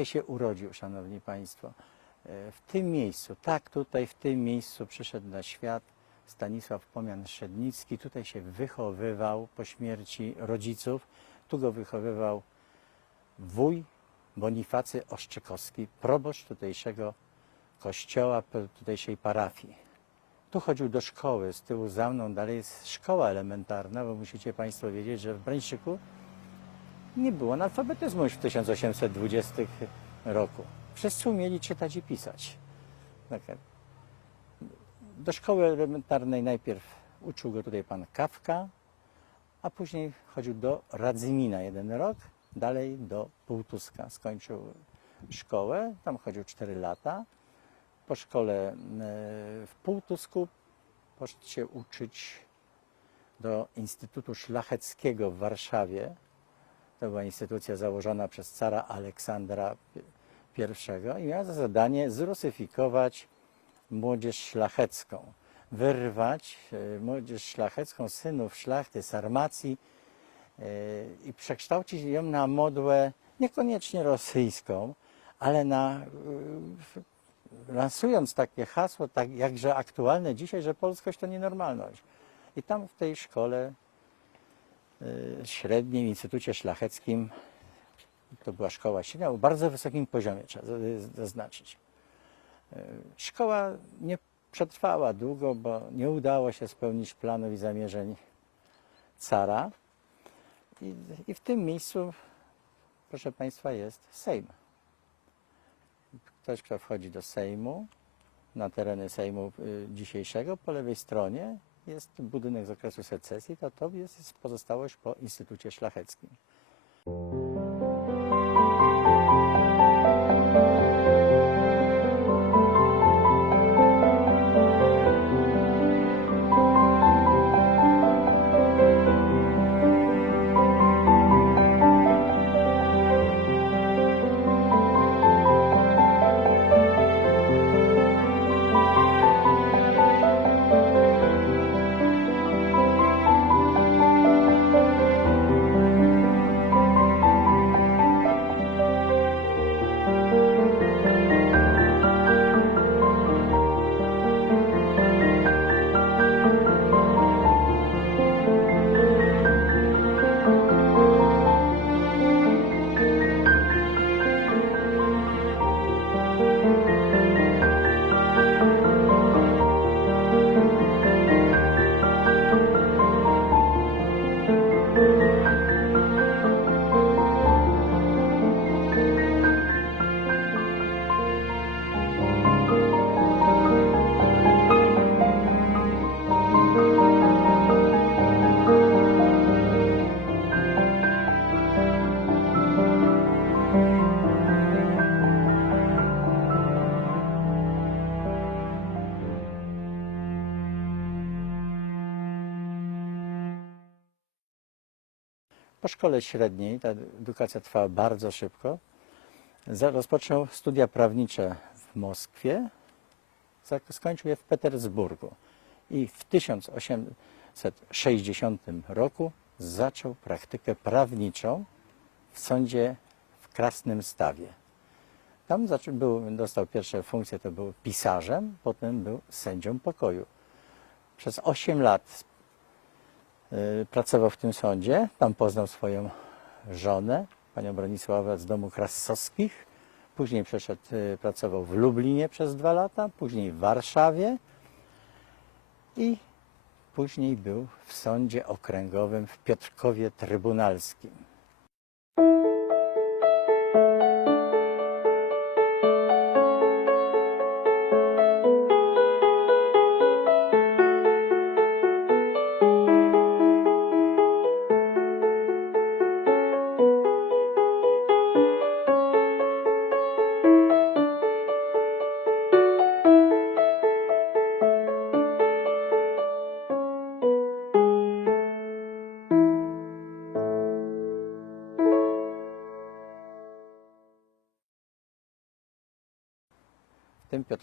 tutaj się urodził, Szanowni Państwo. E, W tym miejscu, tak tutaj, w tym miejscu przyszedł na świat Stanisław Pomian-Szednicki. Tutaj się wychowywał po śmierci rodziców. Tu go wychowywał wuj Bonifacy Oszczykowski, proboszcz tutejszego kościoła, tutejszej parafii. Tu chodził do szkoły, z tyłu za mną dalej jest szkoła elementarna, bo musicie Państwo wiedzieć, że w Brańczyku nie było analfabetyzmu już w 1820 roku. Wszyscy umieli czytać i pisać. Taka- Do szkoły elementarnej najpierw uczył go tutaj pan Kawka, a później chodził do Radzymina jeden rok, dalej do Półtuska. Skończył szkołę, tam chodził 4 lata. Po szkole e, w Półtusku poszedł się uczyć do Instytutu Szlacheckiego w Warszawie. To była instytucja założona przez cara Aleksandra I i miała za zadanie zrusyfikować młodzież szlachecką, wyrwać e, młodzież szlachecką, synów szlachty, sarmacji e, i przekształcić ją na modłę niekoniecznie rosyjską, ale na, e, lansując takie hasło, tak jakże aktualne dzisiaj, że polskość to nienormalność. I tam w tej szkole średnim, Instytucie Szlacheckim, to była szkoła średnia, o bardzo wysokim poziomie, trzeba zaznaczyć. E, Szkoła nie przetrwała długo, bo nie udało się spełnić planów i zamierzeń cara. I, I w tym miejscu, proszę Państwa, jest Sejm. Ktoś, kto wchodzi do Sejmu, na tereny Sejmu y, dzisiejszego, po lewej stronie jest budynek z okresu secesji, to to jest pozostałość po Instytucie Szlacheckim. Szkole średniej, ta edukacja trwała bardzo szybko, rozpoczął studia prawnicze w Moskwie, skończył je w Petersburgu i w 1860 roku zaczął praktykę prawniczą w sądzie w Krasnym Stawie. Tam był, dostał pierwsze funkcje, to był pisarzem, potem był sędzią pokoju. Przez 8 lat pracował w tym sądzie. Tam poznał swoją żonę, panią Bronisławę z domu Krassowskich. Później przeszedł, y, pracował w Lublinie przez dwa lata, później w Warszawie i później był w sądzie okręgowym w Piotrkowie Trybunalskim.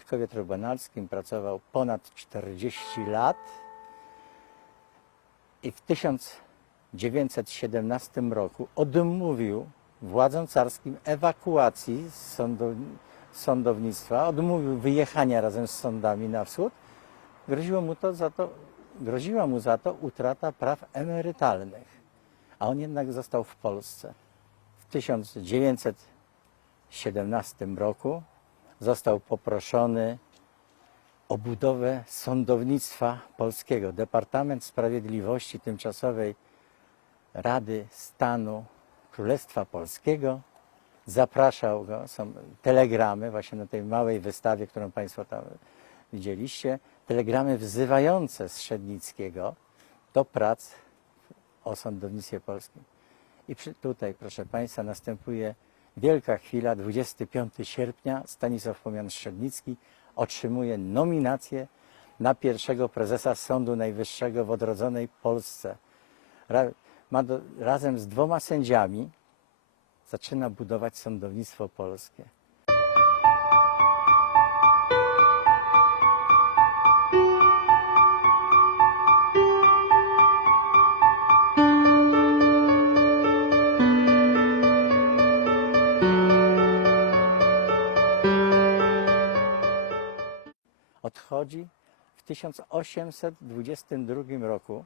Piotrkowie Trybunalskim pracował ponad 40 lat i w 1917 roku odmówił władzom carskim ewakuacji z sądow, sądownictwa, odmówił wyjechania razem z sądami na wschód, groziło mu to za to, groziła mu za to utrata praw emerytalnych. A on jednak został w Polsce. W 1917 roku został poproszony o budowę sądownictwa polskiego. Departament Sprawiedliwości tymczasowej Rady Stanu Królestwa Polskiego zapraszał go, są telegramy właśnie na tej małej wystawie, którą Państwo tam widzieliście, telegramy wzywające Strzednickiego do prac o sądownictwie polskim. I przy, tutaj, proszę Państwa, następuje wielka chwila, 25 sierpnia, Stanisław Pomian-Strzednicki otrzymuje nominację na pierwszego prezesa Sądu Najwyższego w odrodzonej Polsce. Ra, razem z dwoma sędziami zaczyna budować sądownictwo polskie. Odchodzi w 1822 roku,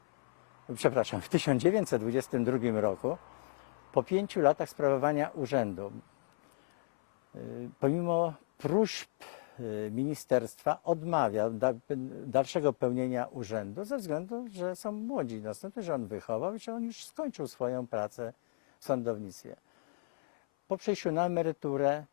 przepraszam, w 1922 roku, po pięciu latach sprawowania urzędu. Y, Pomimo próśb y, ministerstwa odmawia da, dalszego pełnienia urzędu ze względu, że są młodzi następcy, że on wychował i że on już skończył swoją pracę w sądownictwie. Po przejściu na emeryturę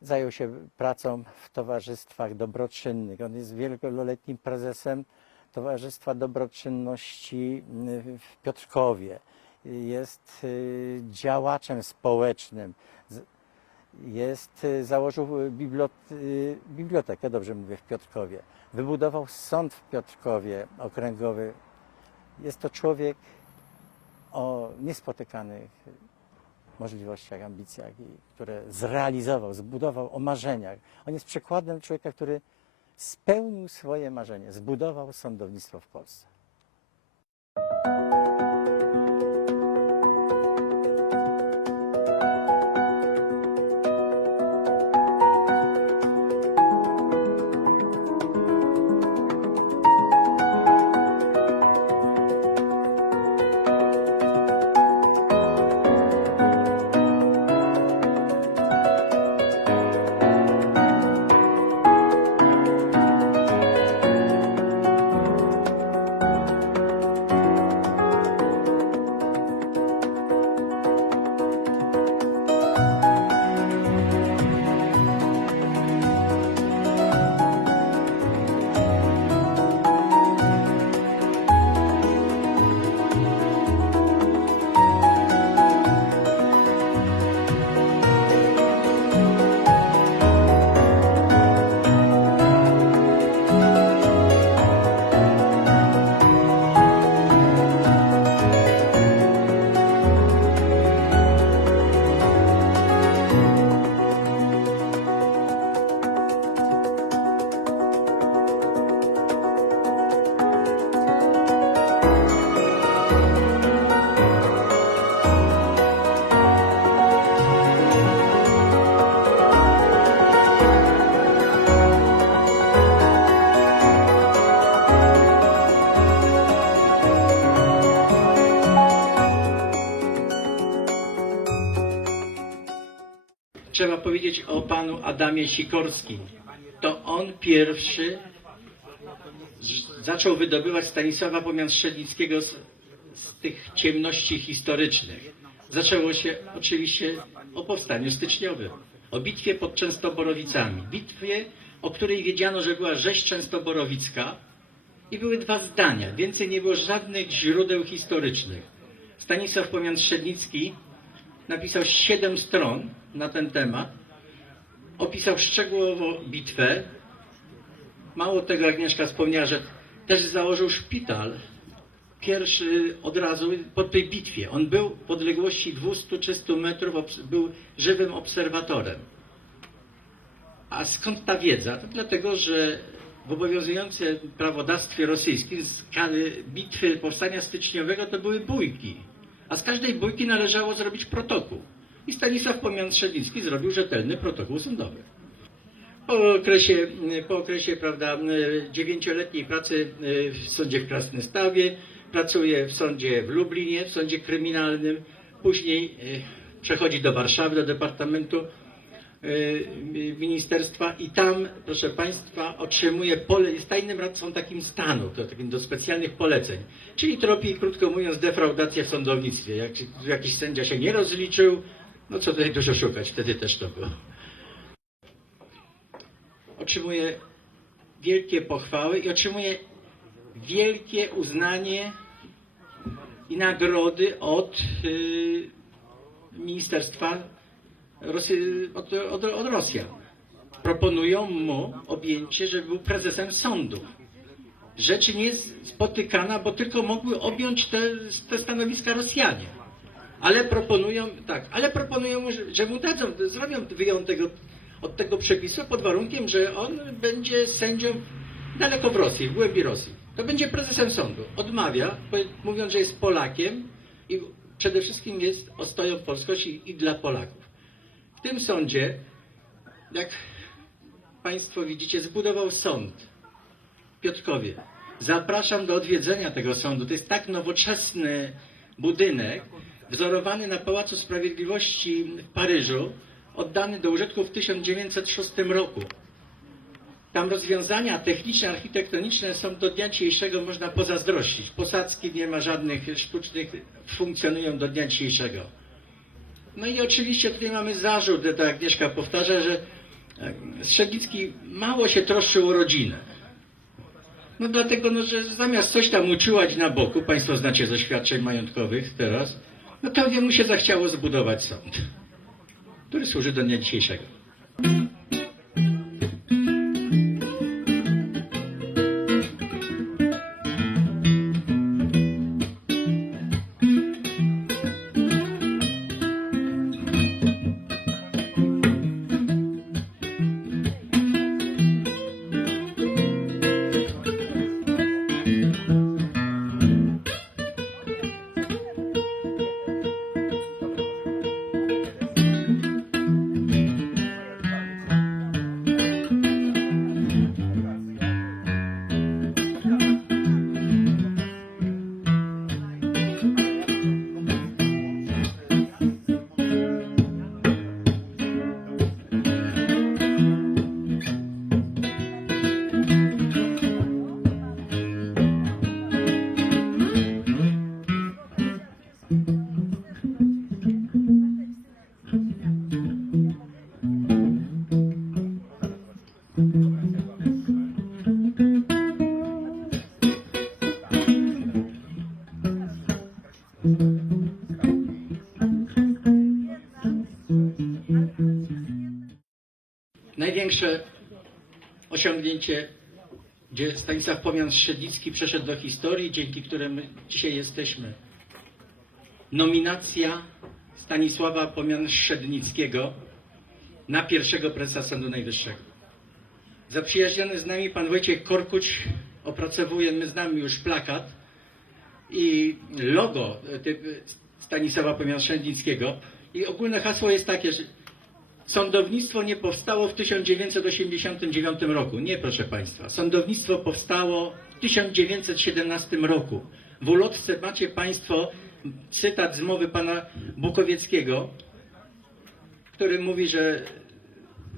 zajął się pracą w towarzystwach dobroczynnych. On jest wieloletnim prezesem Towarzystwa Dobroczynności y, w Piotrkowie. Jest y, działaczem społecznym. Jest, y, założył bibliot, bibliotekę, dobrze mówię, w Piotrkowie. Wybudował sąd w Piotrkowie okręgowy. Jest to człowiek o niespotykanych możliwościach, ambicjach, i które zrealizował, zbudował o marzeniach. On jest przykładem człowieka, który spełnił swoje marzenie, zbudował sądownictwo w Polsce. Trzeba powiedzieć o panu Adamie Sikorskim. To on pierwszy zaczął wydobywać Stanisława Pomian-Strzelickiego z, z tych ciemności historycznych. Zaczęło się oczywiście o powstaniu styczniowym, o bitwie pod Częstoborowicami. Bitwie, o której wiedziano, że była rzeź częstoborowicka i były dwa zdania. Więcej nie było żadnych źródeł historycznych. Stanisław Pomian-Strzelicki napisał siedem stron na ten temat. Opisał szczegółowo bitwę. Mało tego, Agnieszka wspomniała, że też założył szpital. Pierwszy od razu po tej bitwie. On był w odległości 200-300 metrów, był żywym obserwatorem. A skąd ta wiedza? To dlatego, że w obowiązującym prawodawstwie rosyjskim skali bitwy powstania styczniowego to były bójki. A z każdej bójki należało zrobić protokół. I Stanisław Pomian-Szedlicki zrobił rzetelny protokół sądowy. Po okresie, po okresie prawda, dziewięcioletniej pracy w sądzie w Krasnystawie, pracuje w sądzie w Lublinie, w sądzie kryminalnym, później e, przechodzi do Warszawy, do Departamentu e, Ministerstwa i tam, proszę Państwa, otrzymuje, pole, jest tajnym radcą takim stanu, takim do specjalnych poleceń, czyli tropi, krótko mówiąc, defraudację w sądownictwie. Jak jakiś sędzia się nie rozliczył, no co tutaj dużo szukać, wtedy też to było otrzymuje wielkie pochwały i otrzymuje wielkie uznanie i nagrody od y, Ministerstwa Rosji, od, od, od Rosjan. Proponują mu objęcie, żeby był prezesem sądu. Rzeczy nie jest spotykana, bo tylko mogły objąć te, te stanowiska Rosjanie. Ale proponują, tak, ale proponują, że, że mu dadzą, zrobią wyjątek od, od tego przepisu pod warunkiem, że on będzie sędzią daleko w Rosji, w głębi Rosji. To będzie prezesem sądu. Odmawia, mówiąc, że jest Polakiem i przede wszystkim jest ostoją polskości i dla Polaków. W tym sądzie, jak Państwo widzicie, zbudował sąd Piotrkowie. Zapraszam do odwiedzenia tego sądu. To jest tak nowoczesny budynek, wzorowany na Pałacu Sprawiedliwości w Paryżu, oddany do użytku w 1906 roku. Tam rozwiązania techniczne, architektoniczne są do dnia dzisiejszego, można pozazdrościć. Posadzki nie ma żadnych sztucznych, funkcjonują do dnia dzisiejszego. No i oczywiście tutaj mamy zarzut, jak Agnieszka powtarza, że e, Strzednicki mało się troszczył o rodzinę. No dlatego, no, że zamiast coś tam uczułać na boku, Państwo znacie z oświadczeń majątkowych teraz, no to mu się zachciało zbudować sąd, który służy do dnia dzisiejszego. Największe osiągnięcie, gdzie Stanisław Pomian-Szedlicki przeszedł do historii, dzięki którym dzisiaj jesteśmy. Nominacja Stanisława Pomian-Szednickiego na pierwszego prezesa Sądu Najwyższego. Zaprzyjaźniony z nami pan Wojciech Korkuć opracowuje, my znamy już plakat i logo e, ty- Stanisława Pomian-Szednickiego i ogólne hasło jest takie, że Sądownictwo nie powstało w 1989 roku. Nie, proszę Państwa. Sądownictwo powstało w 1917 roku. W ulotce macie Państwo cytat z mowy pana Bukowieckiego, który mówi, że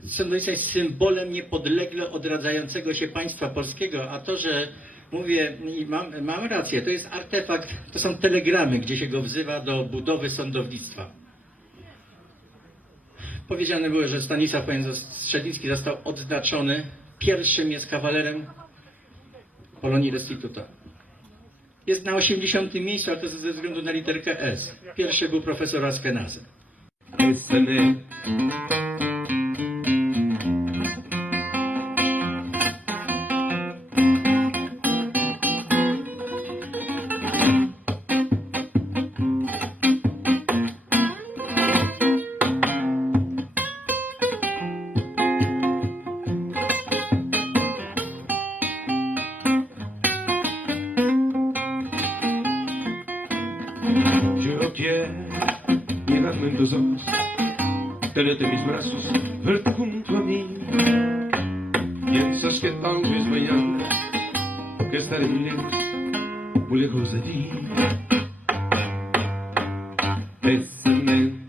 sądownictwo jest symbolem niepodlegle odradzającego się państwa polskiego, a to, że mówię i mam, mam rację, to jest artefakt, to są telegramy, gdzie się go wzywa do budowy sądownictwa. Powiedziane było, że Stanisław Strzeliński został odznaczony. Pierwszym jest kawalerem Polonii Restituta. Jest na 80. miejscu, ale to ze względu na literkę S. Pierwszy był profesor Askenazy. En mis brazos, verte junto a mí. Piensas que tal vez mañana, que estaré muy lejos, muy lejos de ti. Bésame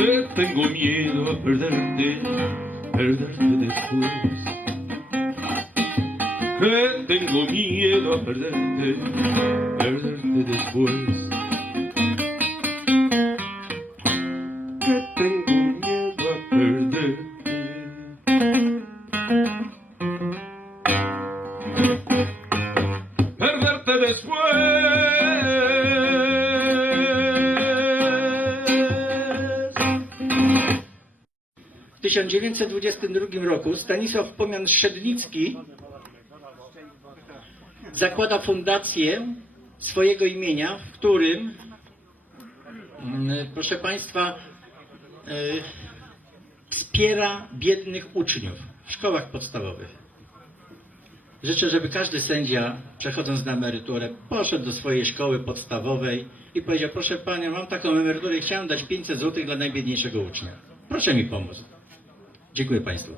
Tengo miedo a perderte, perderte después. Tengo miedo a perderte, perderte después. 1922 roku Stanisław Pomian Szczednicki zakłada fundację swojego imienia, w którym, mm, proszę Państwa, e, wspiera biednych uczniów w szkołach podstawowych. Życzę, żeby każdy sędzia, przechodząc na emeryturę, poszedł do swojej szkoły podstawowej i powiedział, proszę Panią, mam taką emeryturę chciałem dać 500 zł dla najbiedniejszego ucznia. Proszę mi pomóc. Dziękuję Państwu.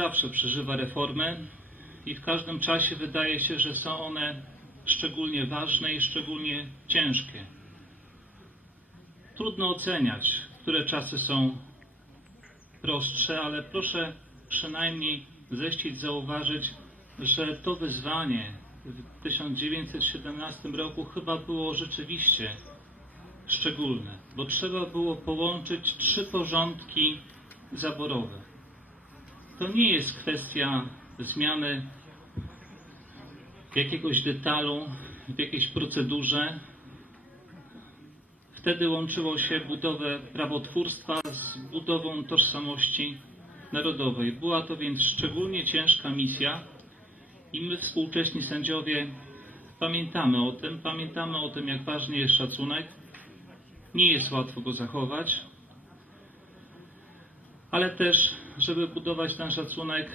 Zawsze przeżywa reformę i w każdym czasie wydaje się, że są one szczególnie ważne i szczególnie ciężkie. Trudno oceniać, które czasy są prostsze, ale proszę przynajmniej zechcieć zauważyć, że to wyzwanie w 1917 roku chyba było rzeczywiście szczególne, bo trzeba było połączyć trzy porządki zaborowe. To nie jest kwestia zmiany jakiegoś detalu w jakiejś procedurze. Wtedy łączyło się budowę prawotwórstwa z budową tożsamości narodowej. Była to więc szczególnie ciężka misja i my, współcześni sędziowie, pamiętamy o tym, pamiętamy o tym, jak ważny jest szacunek. Nie jest łatwo go zachować, ale też, żeby budować ten szacunek,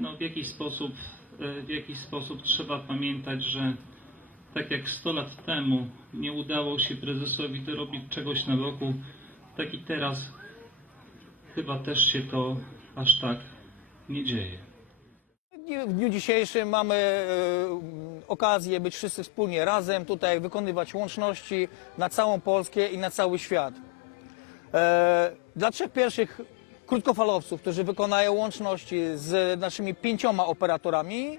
no w jakiś sposób, e, w jakiś sposób trzeba pamiętać, że tak jak 100 lat temu nie udało się prezesowi dorobić czegoś na boku, tak i teraz chyba też się to aż tak nie dzieje. W dniu dzisiejszym mamy e, okazję być wszyscy wspólnie razem, tutaj wykonywać łączności na całą Polskę i na cały świat. E, Dla trzech pierwszych krótkofalowców, którzy wykonają łączności z naszymi pięcioma operatorami,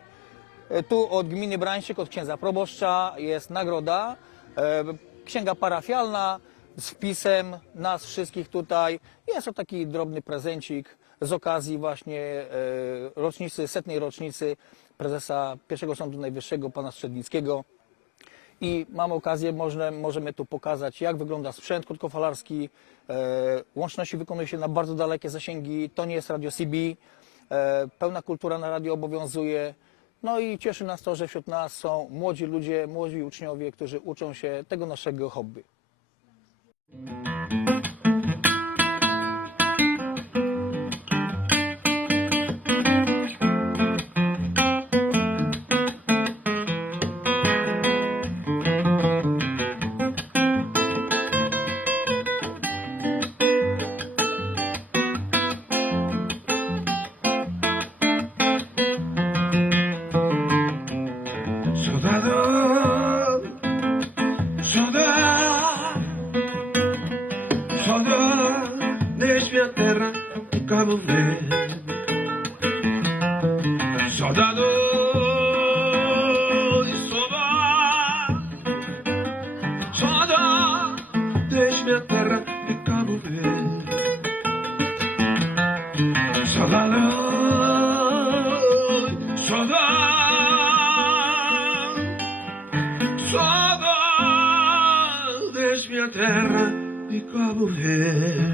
e, tu od gminy Brańczyk, od księdza proboszcza jest nagroda, e, księga parafialna z wpisem nas wszystkich tutaj. Jest to taki drobny prezencik z okazji właśnie e, rocznicy, setnej rocznicy prezesa pierwszego Sądu Najwyższego, pana Strzednickiego. I mamy okazję, można, możemy tu pokazać, jak wygląda sprzęt krótkofalarski. E, łączności wykonuje się na bardzo dalekie zasięgi. To nie jest radio CB. E, pełna kultura na radio obowiązuje. No i cieszy nas to, że wśród nas są młodzi ludzie, młodzi uczniowie, którzy uczą się tego naszego hobby. pra morrer.